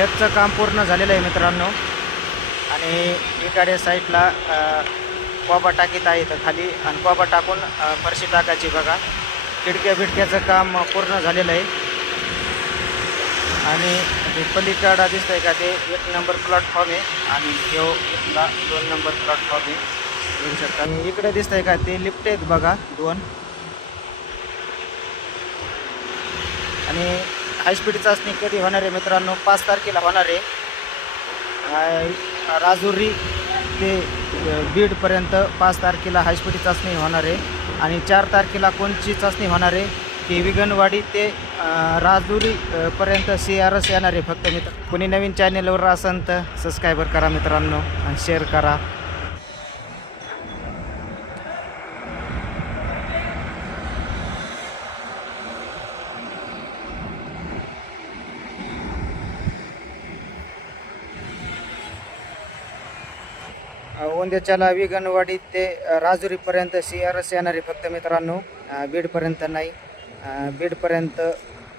शेतचं काम पूर्ण झालेलं आहे मित्रांनो. आणि इकडे साईडला कोबा टाकीत आहे तर खाली, आणि कोबा टाकून फरशी टाकायची बघा. खिडक्या बिडक्याचं काम पूर्ण झालेलं आहे. आणि ते पलीकडा दिसतंय का ते 1 नंबर प्लॅटफॉर्म आहे, आणि तो इथला 2 नंबर प्लॅटफॉर्म आहे, बघू शकता. आणि इकडे दिसतंय का ते लिफ्ट आहेत बघा 2. आणि हायस्पीड चाचणी कधी होणार आहे मित्रांनो? 5 तारखेला होणार आहे. राजुरी ते बीडपर्यंत 5 तारखेला हायस्पीड चाचणी होणार आहे. आणि 4 तारखेला कोणची चाचणी होणार आहे की विगणवाडी ते राजुरी पर्यंत CRS येणार आहे फक्त. मित्र कोणी नवीन चॅनलवर असेल तर सबस्क्राईबर करा मित्रांनो, आणि शेअर करा. ओंदेच्याला विगणवाडी ते राजुरीपर्यंत CRS येणार आहे फक्त मित्रांनो, बीडपर्यंत नाही. बीडपर्यंत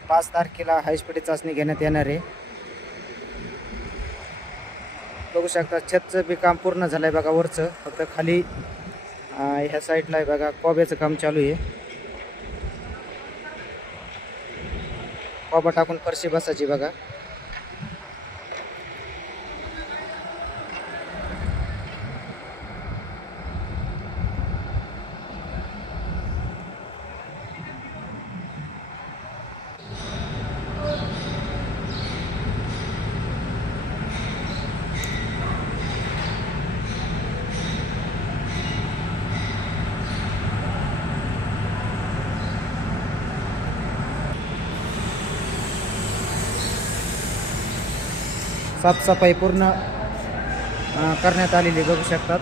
5 तारखेला हायस्पीड चाचणी घेण्यात येणार आहे. बघू शकता छतचं बी काम पूर्ण झालं आहे बघा वरचं, फक्त खाली ह्या साईडला आहे बघा कोब्याचं काम चालू आहे. कोबा टाकून फरशी बसायची बघा. साफसफाई पूर्ण करण्यात आलेली बघू शकतात.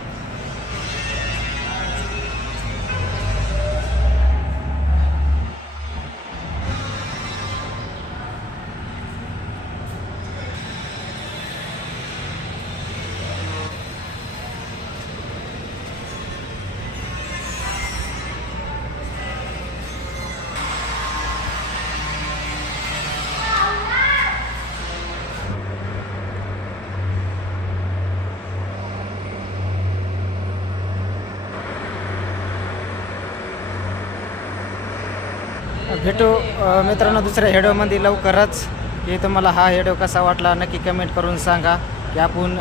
भेटू मित्रांनो दुसऱ्या व्हिडिओमध्ये लवकरच. की तुम्हाला हा व्हिडिओ कसा वाटला नक्की कमेंट करून सांगा. की आपण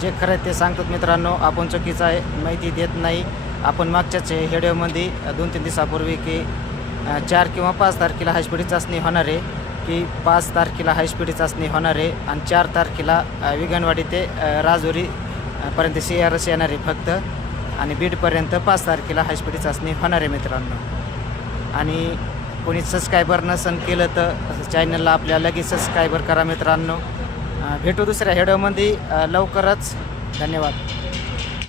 जे खरं ते सांगतात मित्रांनो, आपण चुकीचं आहे माहिती देत नाही. आपण मागच्याच व्हिडिओमध्ये 2-3 दिवसापूर्वी की 4 किंवा 5 तारखेला हायस्पीड चाचणी होणार आहे, की 5 तारखेला हायस्पीड चाचणी होणार आहे, आणि 4 तारखेला विगणवाडी ते राजुरी पर्यंत CRS येणार आहे फक्त. आणि बीडपर्यंत 5 तारखेला हायस्पीड चाचणी होणार आहे मित्रांनो. आणि कोणी सबस्क्रायबर नसन केलं तर चॅनलला आपल्या लगेच सबस्क्रायबर करा मित्रांनो. भेटू दुसऱ्या व्हिडिओमध्ये लवकरच. धन्यवाद.